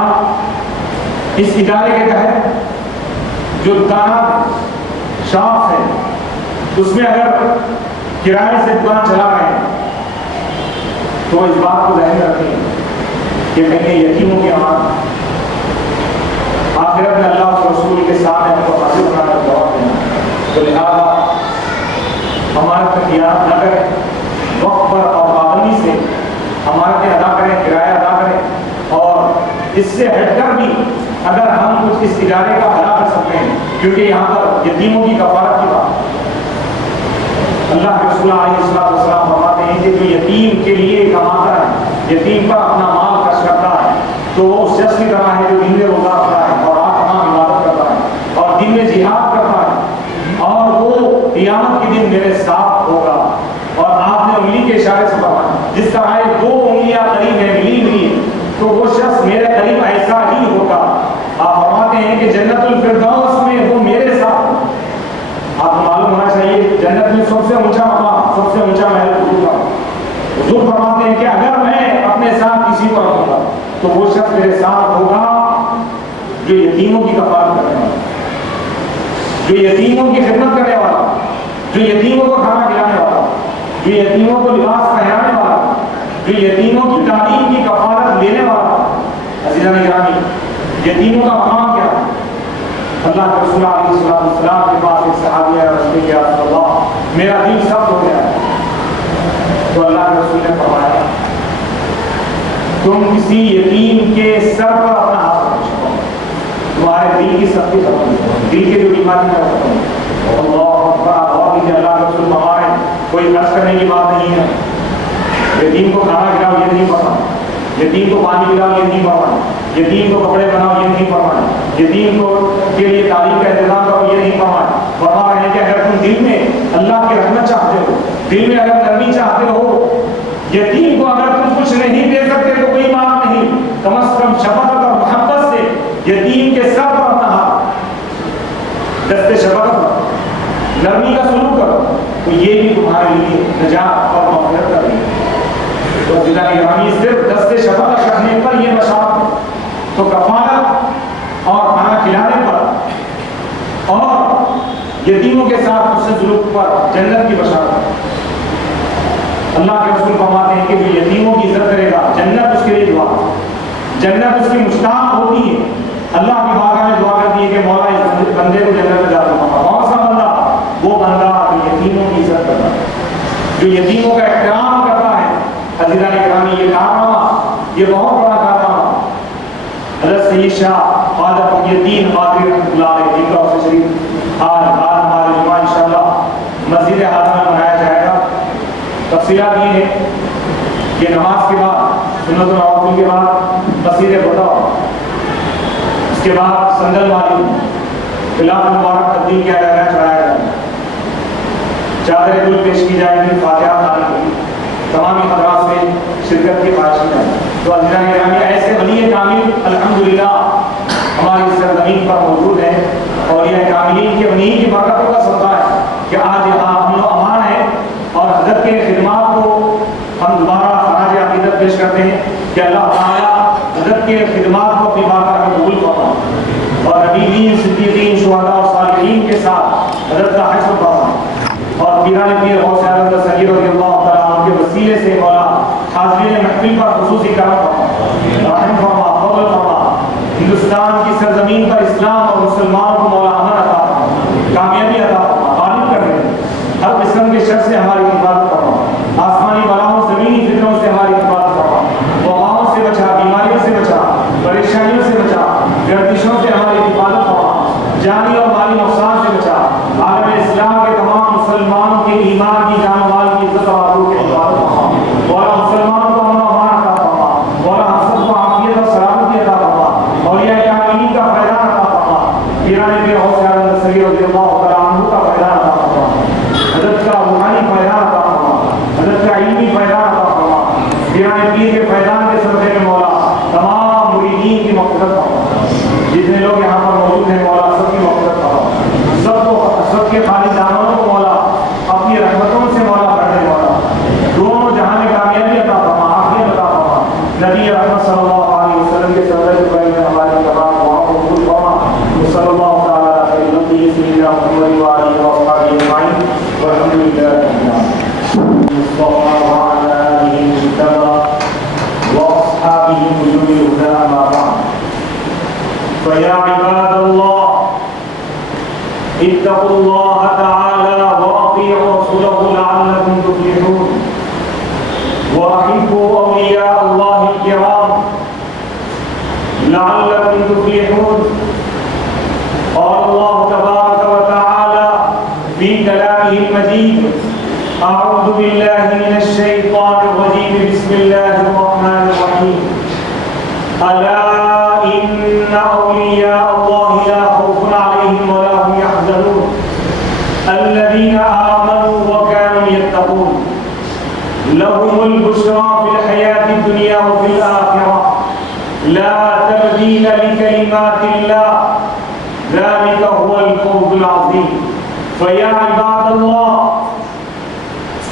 इस इदारे के तहत जो दुकान शॉप है उसमें अगर किराए से दुकान चला रहे हैं तो इस बात को ध्यान रखें कि कहीं यतीमों की अमानत आखिरत में अल्लाह और रसूल के सामने हमको हासिल बनाकर जवाब देना। तो लिहाजा हमारे तक याद न करें, वक्त पर और पाबंदी से हमारे अदा करें, किराया अदा करें, और इससे हटकर भी अगर हम कुछ इस इदारे का भला कर सकते हैं, क्योंकि यहाँ पर यतीमों की कफारत की बात, अल्लाह के रसूल अलैहिस्सलाम फरमाते हैं कि जो यतीम के लिए कमाता है, यतीम पर अपना माल खर्च करता है, तो वो उस शख्स की तरह है जो दिन में रोज़ा रखता है और रात तमाम इबादत करता है और दिन में जिहाद करता है, और वो क़यामत के दिन मेरे साथ होगा। और आपने उंगली के इशारे से फरमाया, जिस तरह 2 उंगलियां करीब है, मिली हुई है, तो वो शख्स मेरे करीब ऐसा ही होगा। आप फरमाते हैं कि जन्नत सबसे ऊंचा महल हुजूर का। हुजूर फरमाते हैं कि अगर मैं अपने साथ किसी को रखूंगा तो वो शख्स मेरे साथ होगा जो यतीमों की कफालत करने वाला, जो यतीमों की खिदमत करने वाला, जो यतीमों को खाना खिलाने वाला, जो यतीमों को लिबास पहनाने वाला, जो यतीमों की तालीम की कफालत लेने वाला। अज़ीज़ान गिरामी, यतीमों का मकाम क्या है? अल्लाह के रसूल अलैहिस्सलाम के पास एक सहाबी आया, उसने कहा, या रसूल अल्लाह, मेरा दिल सख्त हो गया है। तो अल्लाह के रसूल ने फरमाया, तुम किसी यतीम के सर पर अपना हाथ रखो, तुम्हारे दिल की सख्ती खत्म हो, दिल की जो बीमारी है खत्म हो। अल्लाह के रसूल फरमाए, कोई खर्च करने की बात नहीं है, यतीम को खाना खिलाओ ये नहीं फरमाना, यतीम को पानी पिलाओ ये नहीं फरमाना, यतीम को कपड़े बनाओ ये नहीं फरमाना, यतीम को के लिए तालीम का इंतजाम करो ये नहीं फरमाना। फरमा रहे हैं कि अगर तुम दिल में अल्लाह की रहमत चाहते हो, दिल में अगर नरमी चाहते हो, यतीम को अगर तुम कुछ नहीं दे सकते तो कोई बात नहीं, कम से कम शफकत और मोहब्बत से यतीम के सर पर अपना हाथ, दस्ते शफकत नरमी का सुलूक करो, तो ये भी तुम्हारे लिए निजात और मग़फ़िरत का दिन है। तो गिरामी सिर्फ दस्ते शफकत करने पर यह बशारत, तो कफालत और खाना खिलाने पर और यतीमों के साथ उससे जुलूक पर जन्नत की बशारत। अल्लाह के रसूल फरमाते हैं कि जो यतीमों की इज्जत करेगा जन्नत उसके लिए दुआ, जन्नत उसकी मुश्ताक होती है। अल्लाह की बारगाह में दुआ करती है कि मौला इस बंदे को जन्नत में दाखिल फरमा। कौन सा बंदा? वो बंदा जो यतीमों की इज्जत करता है, जो यतीमों का एहतराम करता है। अज़ीज़ान गिरामी, ये कारनामा, ये बहुत बड़ा कारनामा हज़रत सय्यद शाह ख्वाजा मुहीउद्दीन क़ादरी रहमतुल्लाह अलैह, जिनका उर्स शरीफ आज हमारे जुमा इंशाअल्लाह मस्जिद हाज़ा में मनाया जाएगा। तफसीलात ये है कि नमाज के बाद, सुन्नत नवाफिल के बाद कसीदे बताओ, उसके बाद संदल वाली खिलाफ मुबारक तब्दील किया जाएगा, चढ़ाया जाएगा, चादर गुल पेश की जाएगी, फातिहा खानी की तमाम हज़रात से शिरकत की ख्वाहिश है। तो अज़ीज़ान गिरामी, ऐसे वली कामिल अल्हम्दुलिल्लाह हमारी सरज़मीन पर मौजूद है, और यह कामिलीन के वली की बरकतों का सदका है कि आज यहाँ हम लोग अमान है और हज़रत के खिदमात को हम दोबारा खराज अक़ीदत पेश करते हैं कि अल्लाह ताला हज़रत के खिदमात को अपनी बारगाह में कबूल फरमाए और नबीयीन, सिद्दीक़ीन, शुहदा और सालिहीन के साथ हज़रत का हश्र फरमाए, और पीराने पीर गौसे आज़म सगीर रज़ियल्लाहु तआला अन्हु के वसीले से मौला हाज़रीन महफ़िल पर ख़ुसूसी करम फरमा, रहम फरमा, फज़ल फरमा। हिंदुस्तान की सरज़मीन पर इस्लाम और मुसलमानों को मौला अमन अता फरमा, कामयाबी अता फरमा, गालिब कर दे, हर किस्म के शर से हमारी हिफाज़त फरमा, आसमानी बलाओं, ज़मीनी फितनों से हमारी हिफाज़त फरमा, वबाओं से बचा, बीमारियों से बचा, परेशानियों से बचा, गर्दिशों से हमारी हिफाज़त फरमा, जानी और माली नुकसान से बचा, आलम इस्लाम के तमाम मुसलमानों के ईमान की, जान माल की इज्जत और आबरू की हिफाज़त फरमा, और मुसलमानों को अमन और अमान अता फरमा, और हम सबको आफियत और सलामती अता फरमा, और यह कामिलीन का फैज़ान अता फरमा, पीराने पीर गौसे आज़म सगीर रज़ियल्लाहु तआला अन्हु का फैज़ान अता फरमा, हज़रत का रूहानी फैज़ान अता फरमा, हज़रत का इल्मी फैज़ान अता फरमा, पीराने पीर के फैज़ान के सदक़े में मौला तमाम मुरीदीन की मग़फ़िरत फरमा, जितने लोग यहाँ पर मौजूद हैं मौला सबकी मग़फ़िरत फरमा, सबके खाली दामनों को मौला अपनी रहमतों से मौला भर दे, मौला दोनों जहां में कामयाबी अता फरमा, आफियत अता फरमा। नबी रहमत सल्लल्लाहु अलैहि वसल्लम के सदक़े में हमारी तमाम दुआओं को कबूल फरमा। सल्लल्लाहु तआला अलैहि सय्यिदना मुहम्मद व आलिहि व अस्हाबिहि अजमईन वल्हम्दुलिल्लाहि रब्बिल आलमीन। मुस्तफ़ा व अला आलिहि मुज्तबा व अस्हाबिहि मुजूबिल हुदा अम्मा बअद। फया इबादल्लाह इत्तक़ुल्लाह तआला व अतीअू रसूलहु लअल्लकुम तुफ़्लिहून व अहिब्बू औलिया अल्लाहिल किराम लअल्लकुम तुफ़्लिहून। और अल्लाह तबारक व तआला फी कलामिहिल मजीद, अऊज़ु बिल्लाहि मिनश शैतानिर रजीम, बिस्मिल्लाहिर रहमानिर रहीम। अला इन्ना औलिया अल्लाहि ला खौफुन अलैहिम व ला हुम यहज़नून अल्लज़ीना आमनू व कानू यत्तक़ून लहुमुल बुश्रा फिल हयातिद दुनिया व फिल आखिरह ला तब्दील लिकलिमातिल्लाह ज़ालिका हुवल फौज़ुल अज़ीम। फया इबादल्लाह,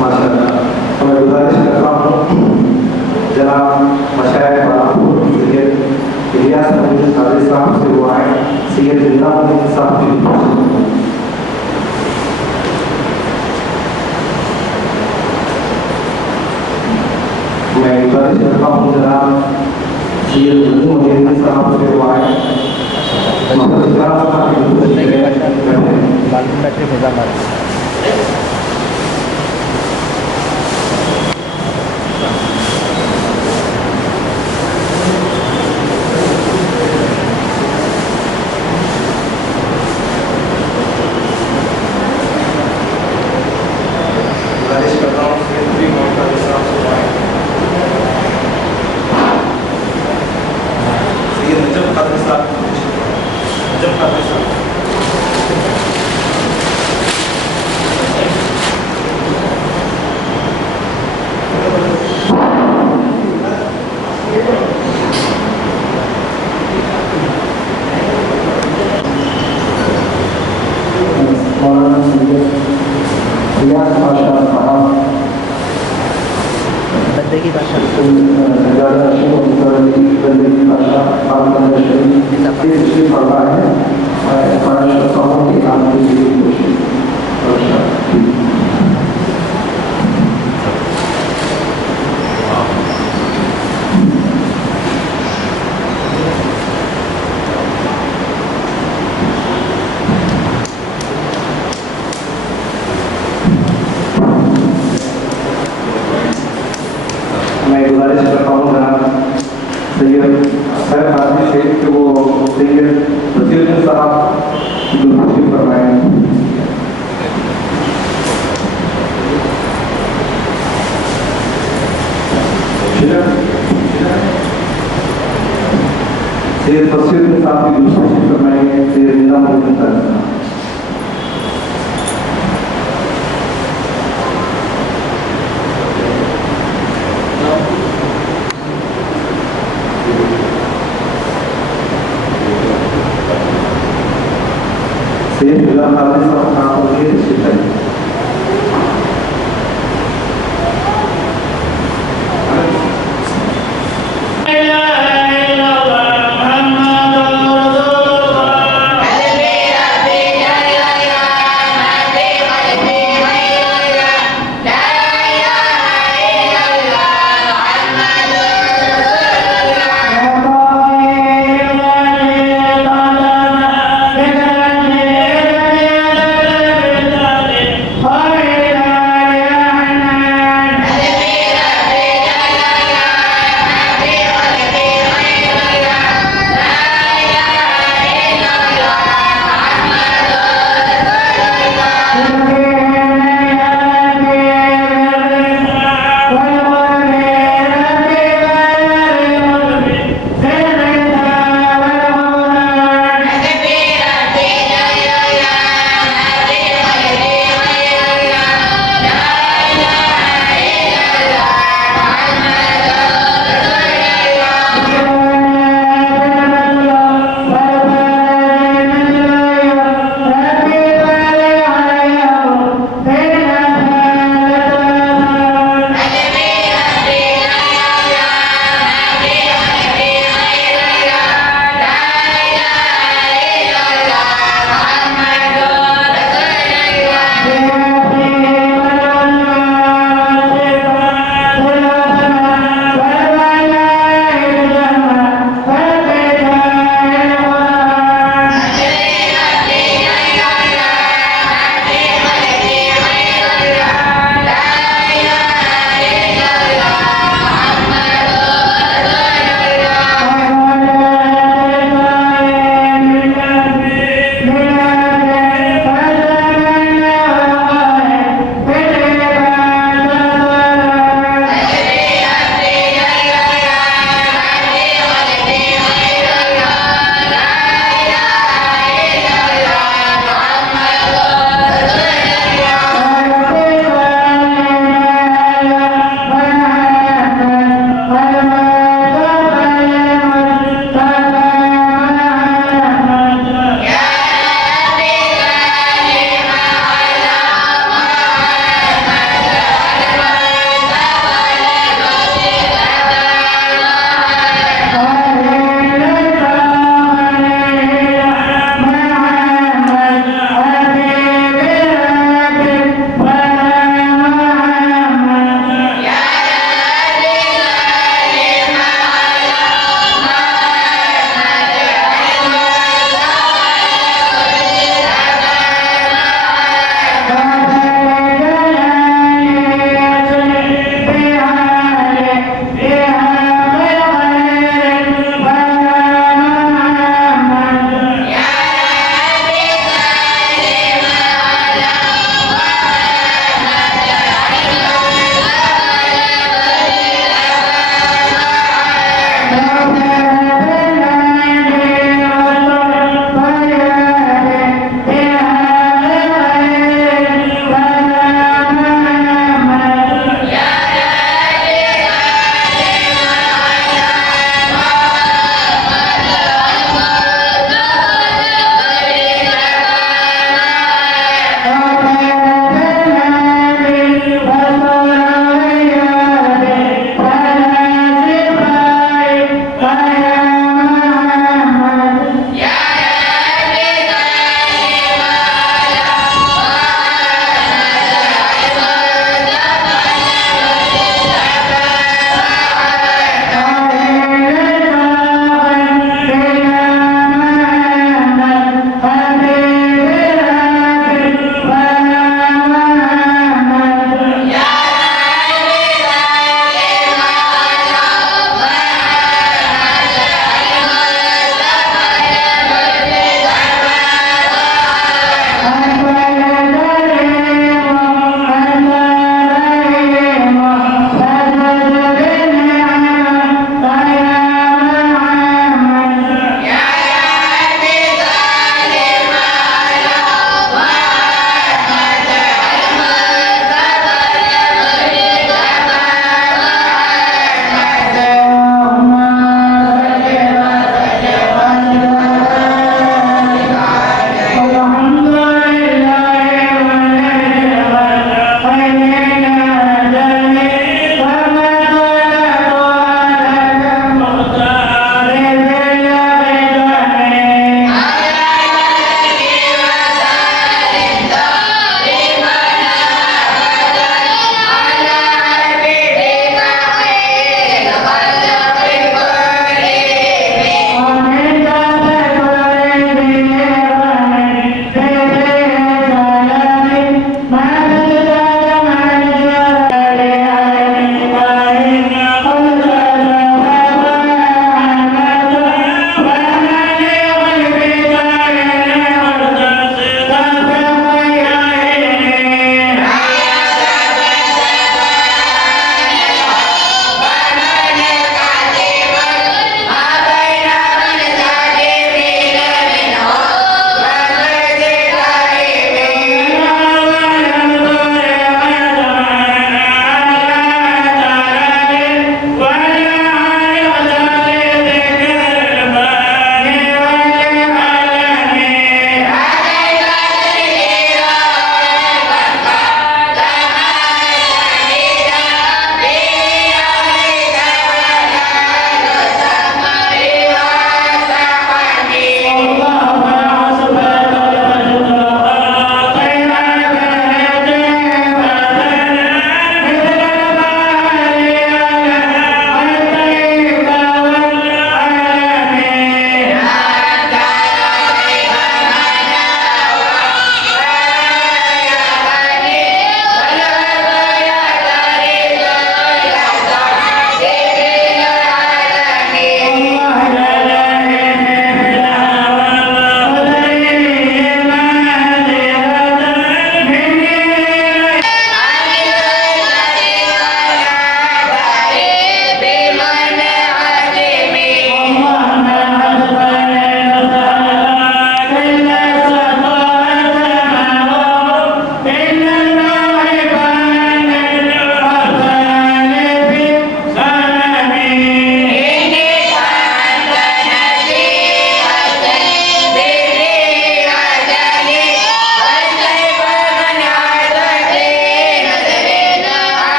माशाअल्लाह मैं गुजारिश करता हूँ जनाब मशाइख सैयद इलियास अहमद सादिक साहब से वो आए सैयद जिन्ना अहमद साहब की मैं गुजारिश करता हूँ जनाब सैयद अहमद साहब से वो आए मोहम्मद इकराम साहब की सैयद तस्वीर के साथ ही दूसरी चीज फरमाएंगे सैयद जिन्ना अहमद साहब सैयद गुलाम खालिद साहब नाम को लिए तशरीफ लाइए।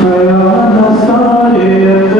खयाल सारे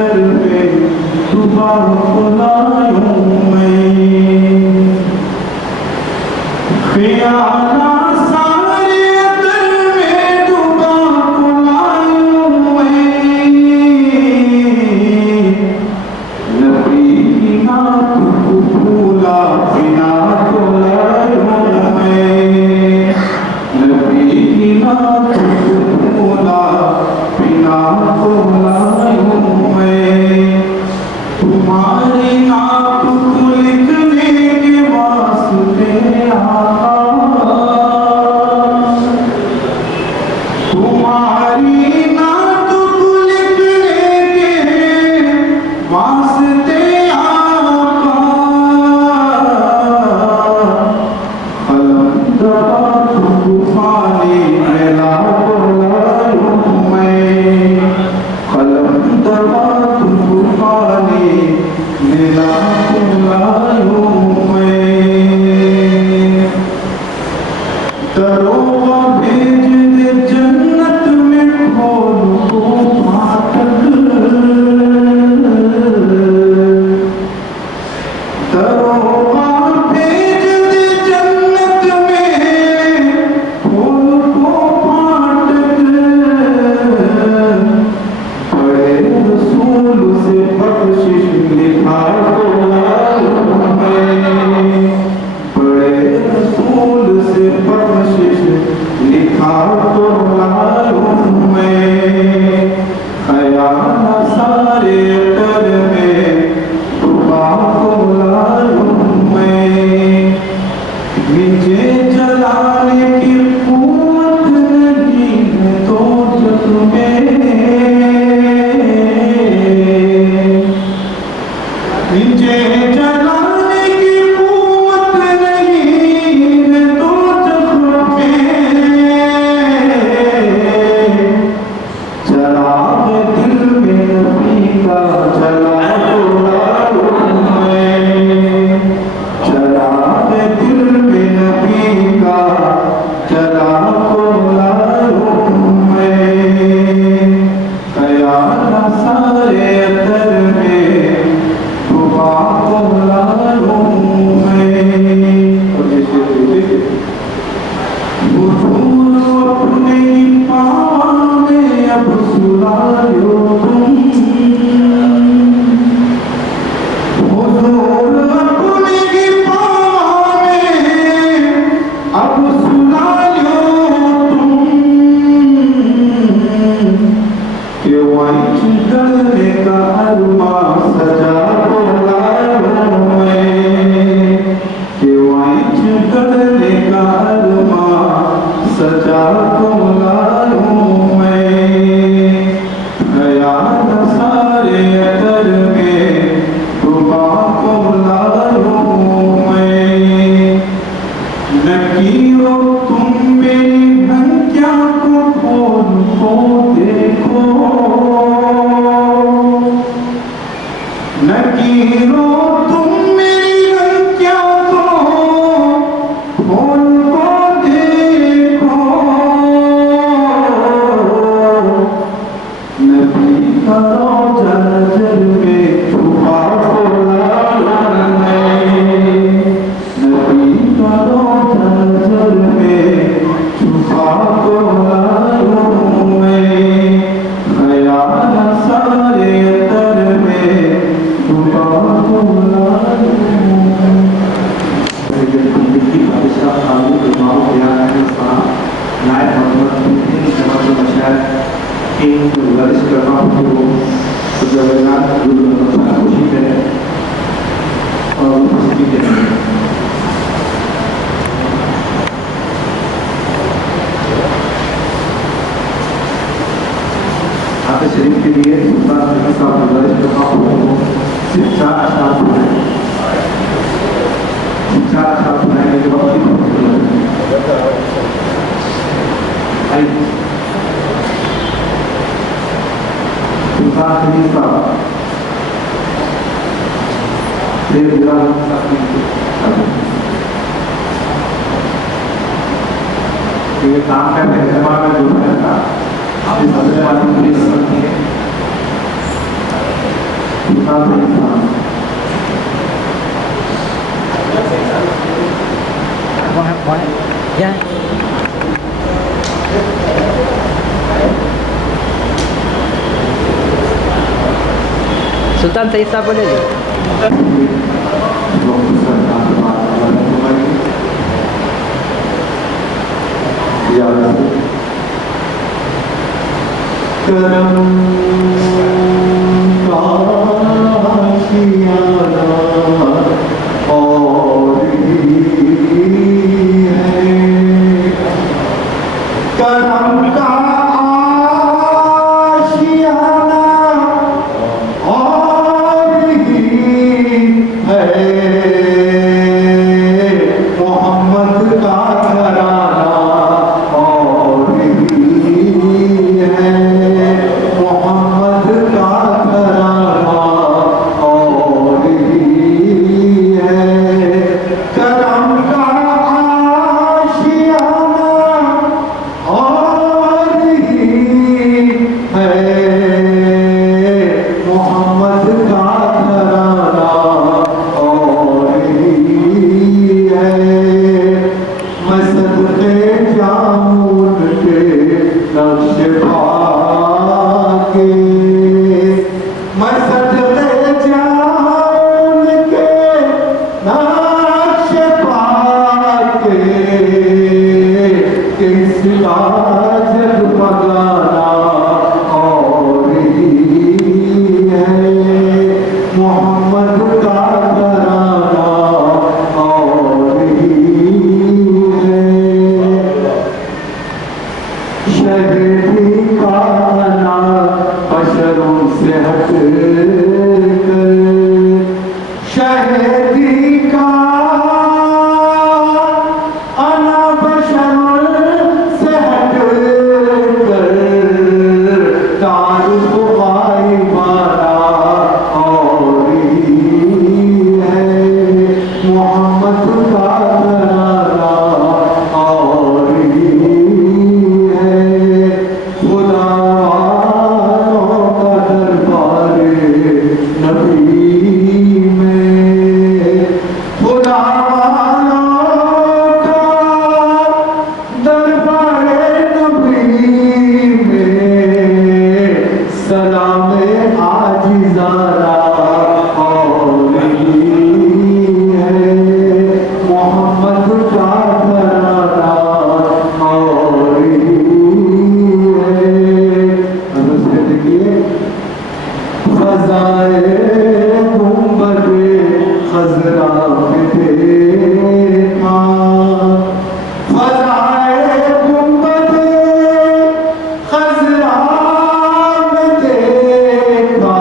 शरीफ के लिए शिक्षा अच्छा सुनाएंगे के बाद काम का तर्जमा में जो है था आपकी सबसे पुलिस है सुल्तान सईद साहब बोले जी। करम काशियाना और ही है, करम का आशियाना और ही है, मोहम्मद का घराना और ही है, मोहम्मद का घराना और ही है, करम का आशियाना और ही है, मोहम्मद का घराना और ही है, मैं सदके जाऊं के नक्श भागे, मैं सदके जाऊं के नक्श भागे, किसका जगमगाना और ही है, मोहम्मद का घराना और ही है, शहरी का आना बशरों से हट कर, शहरी का आना बशरों से हट कर, तारुफ गायबाना और ही है, मोहम्मद का घराना और ही है, खुदा वालों का दरबार नबी में, खुदा वालों का दरबार नबी में, सलाम आजिज़ाना और ही है, मोहम्मद का घराना और ही है। अब उसके देखिए, फ़ज़ाए गुंबदे खज़रा पे देखा, फ़ज़ाए गुंबदे खज़रा पे देखा,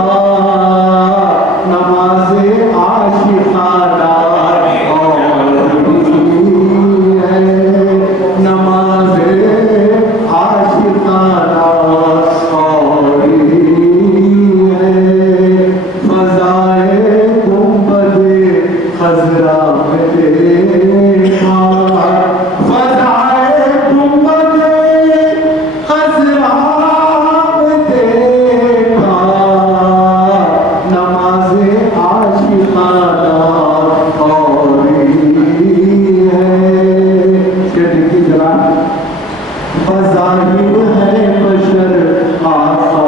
नमाज़े आशिक़ाना और ही है, नमाज़े आशिक़ाना और ही है, फ़ज़ाए गुंबदे खज़रा पे देखा, फ़ज़ाए गुंबदे खज़रा पे देखा, नमाज़े आशिक़ाना और ही है, देखिए जरा, बज़ाहिर है बशर आका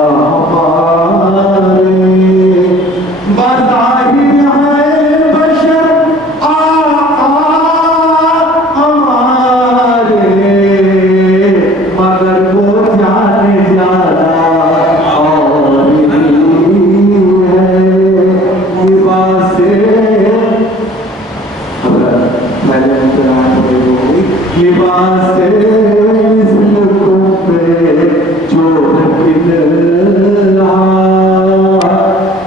हमारे, बज़ाहिर है बशर आका हमारे, मगर वो जाने जाना और ही है, लिबासे लिबासे इस्लकुम पे जो किलहा,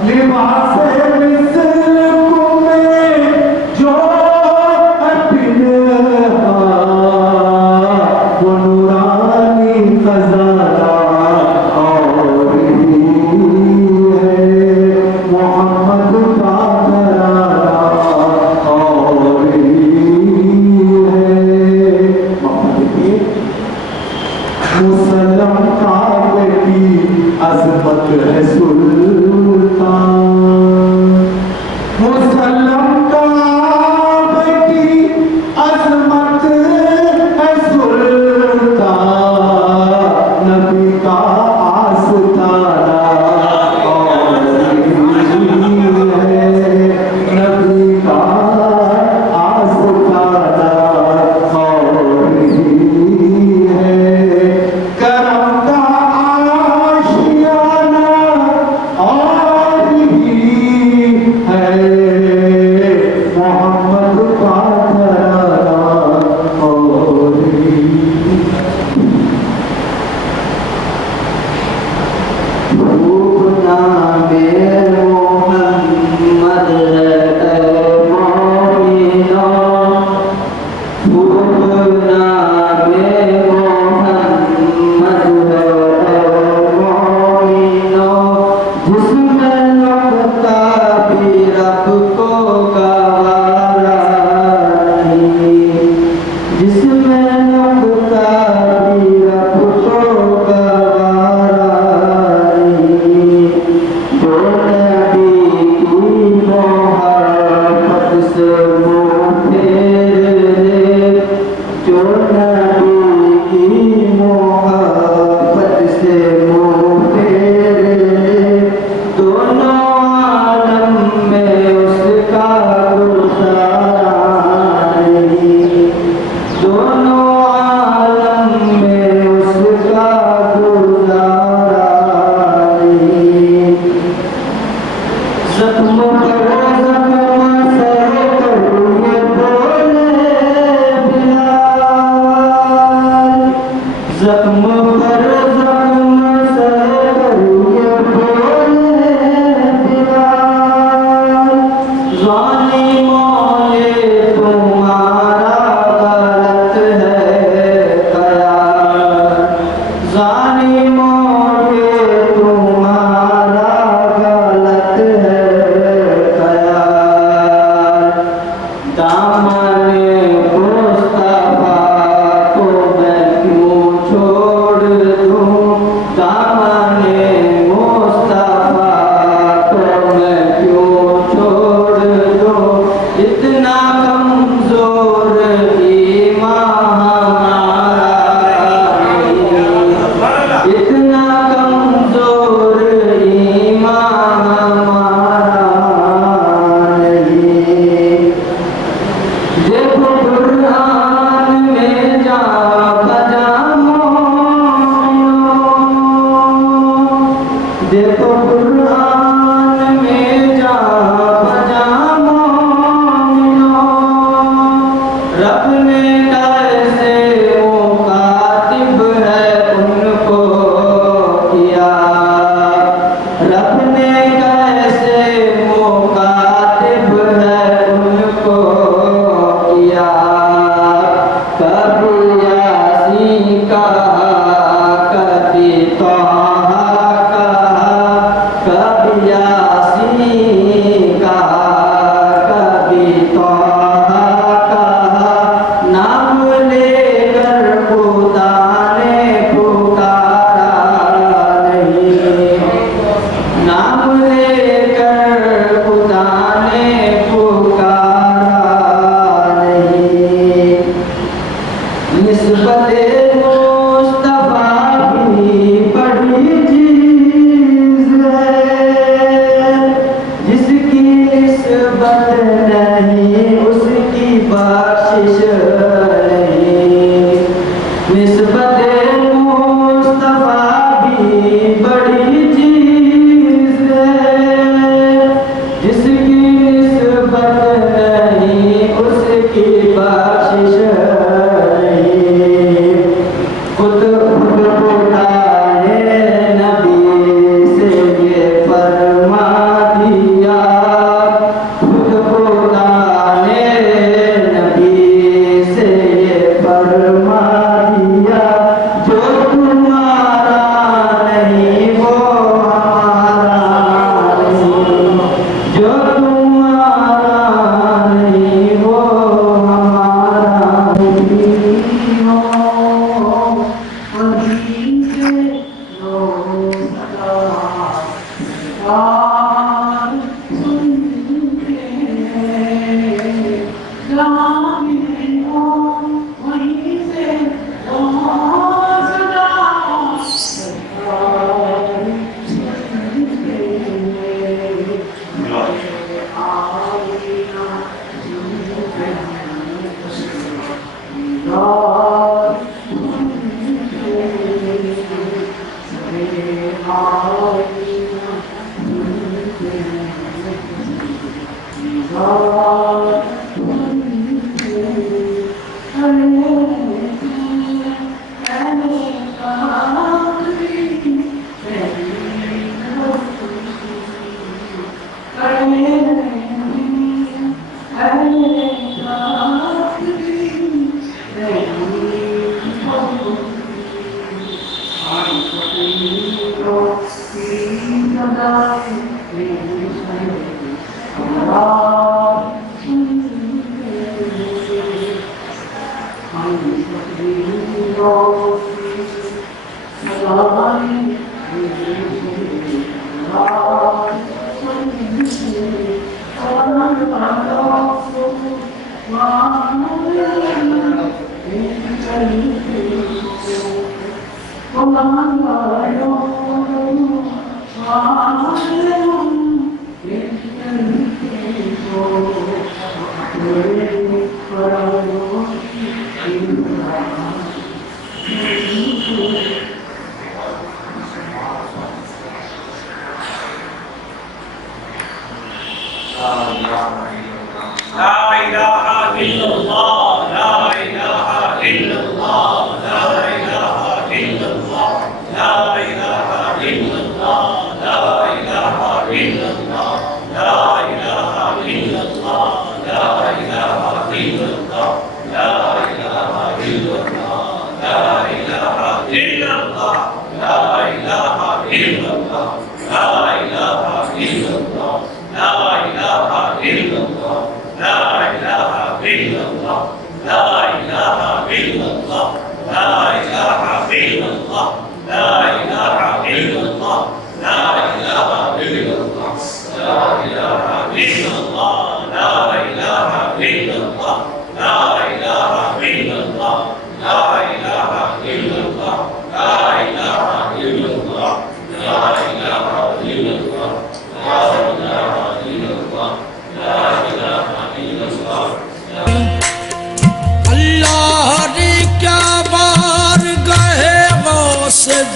लिबासे इस्लकुम में जो किलहा, वो नूरानी खजाना और ही है, मोहम्मद का घराना और ही है। मुसल्लम काबे की अजमत है सुल्तान, मुसल्लम काबे की अजमत है सुल्तान, नबी का आस्ताना और ही है,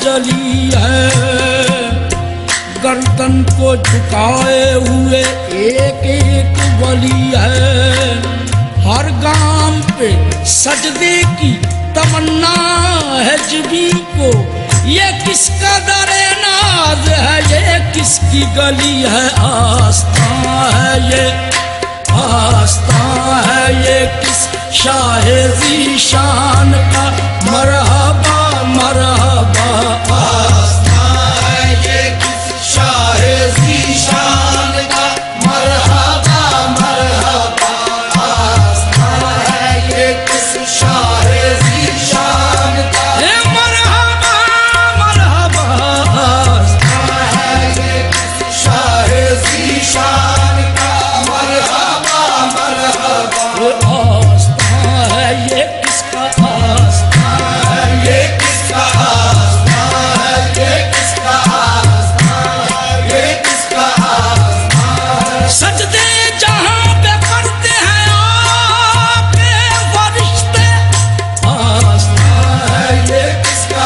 जली है गर्दन को झुकाए हुए एक एक वली है। हर गाम पे सजदे की तमन्ना है जिबी को, ये किसका दरे नाज है, ये किसकी गली है। आस्था है ये, आस्था है ये किस शाहे ज़ीशान का। मरहबा मरहबा आस्था है ये किस शाहे ज़ीशान का। मरहबा मरहबा आस्था है ये किस शाहे ज़ीशान का। मरहबा मरहबा आस्था है ये किस शाहे ज़ीशान का। मरहबा मरहबा आस्था है ये किसका, आस्था है ये किसका। आस्था है ये किसका। आस्था है ये किसका। आस्था है सजदे जहां पे करते हैं आपके फरिश्ते। आस्था है ये किसका।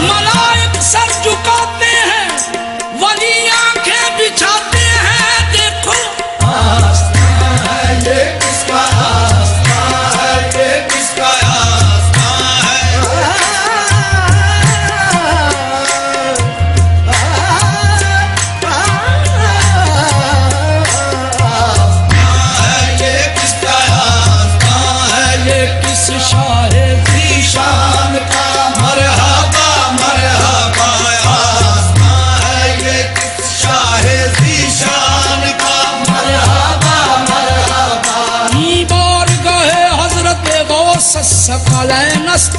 मलाइक सर झुकाते हैं, वली आंखें बिछाते हैं। देखो आस्था है ये किसका। आस्था है ये किसका। आस्था है ये किसका। आस्था है ये किस शाहे ज़ीशान का। मरहबा मरहबा आस्था है ये किस शाहे ज़ीशान का। मरहबा मरहबा बार गए हजरत गौस सकलैनस्त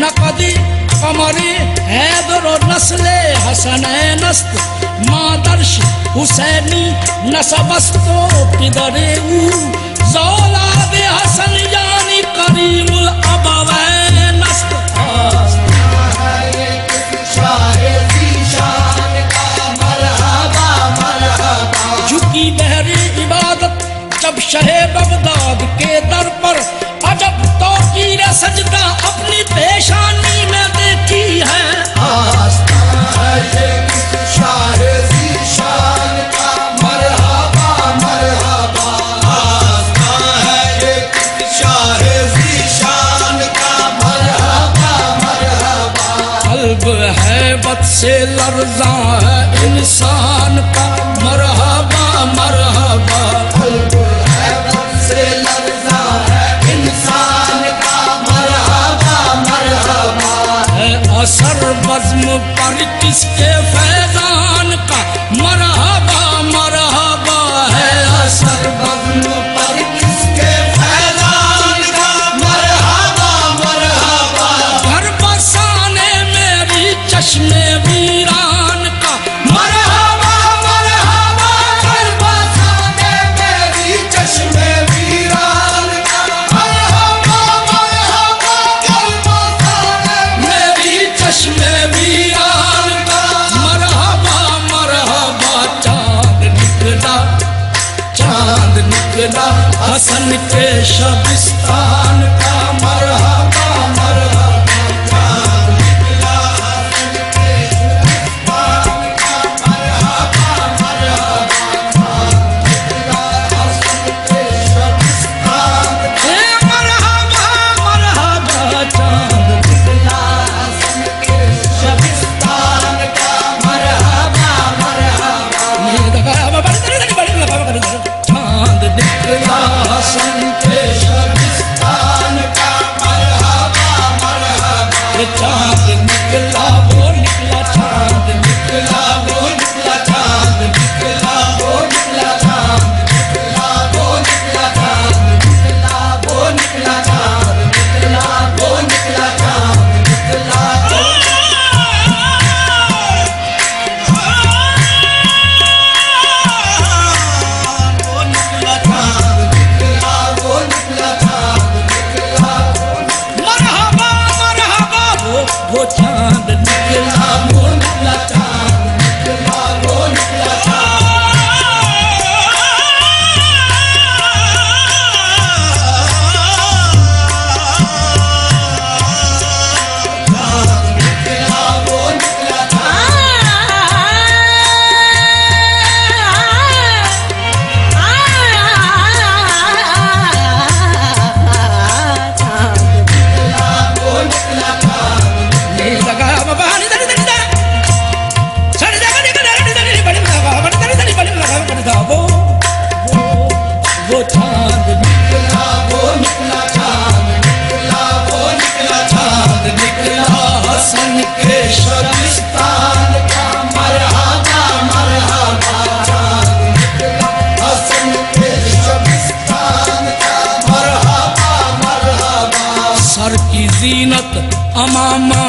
नकदी कमरी हैदर नस्ले हसनैनस्त मादर्श हुसैनी नसबस्तो पिदरे ज़ौलाद हसन यानी करीमुल अबवैनस्त। है ये किस शाहे ज़ीशान का। मरहबा मरहबा झुकी बहरी इबादत जब शहे बगदाद के दर पर, अजब तौकीर सजदा अपनी पेशानी में देखी है। आस्था है ये किस शाहे ज़ीशान का। मरहबा मरहबा हैबत से लर्जा है इंसान का मरहबा मरहबा हैबत से लर्जा है इंसान का मरहबा मरहबा है असर बज़्म पर किसके फैज़ान का मरहबा मरहबा है असर बज़्म पर किसके फैज़ान का मरहबा मरहबा घर बसाने मेरी चश्मे वीरान का मरहबा मरहबा घर बसाने मेरी चश्मे वीरान का मरहबा मरहबा घर बसाने मेरी चश्मे वीरान का मरहबा मरहबा चांद निकला हसन के शबिस्तान का मरहबा मरहबा चांद निकला हसन के शबिस्तान का मरहबा मरहबा चांद निकला हसन के शबिस्तान हे मरहबा मरहबा चांद निकला हसन के शबिस्तान का मरहबा मरहबा चांद निकला हसन के शबिस्तान का मरहबा मरहबा चांद निकला वो निकला चांद निकला वो निकला चांद निकला वो निकला चांद निकला वो निकला चांद निकला वो निकला चांद निकला वो निकला चांद निकला वो निकला चांद निकला वो निकला चांद निकला मरहबा मरहबा वो चांद निकला वो निकला चांद निकला वो निकला चांद निकला वो निकला वो निकला चांद नी लगा बाबा नी दरी दरी दा छड़ी दा गड़ी गड़ी दरी बड़ी लगा बड़ी दरी बड़ी लगा बड़ी दा वो चांद निकला वो निकला चांद निकला वो निकला चांद निकला हसन के शबिस्तान का मरहबा मरहबा चांद निकला हसन के शबिस्तान का मरहबा मरहबा सर की जीनत अमामा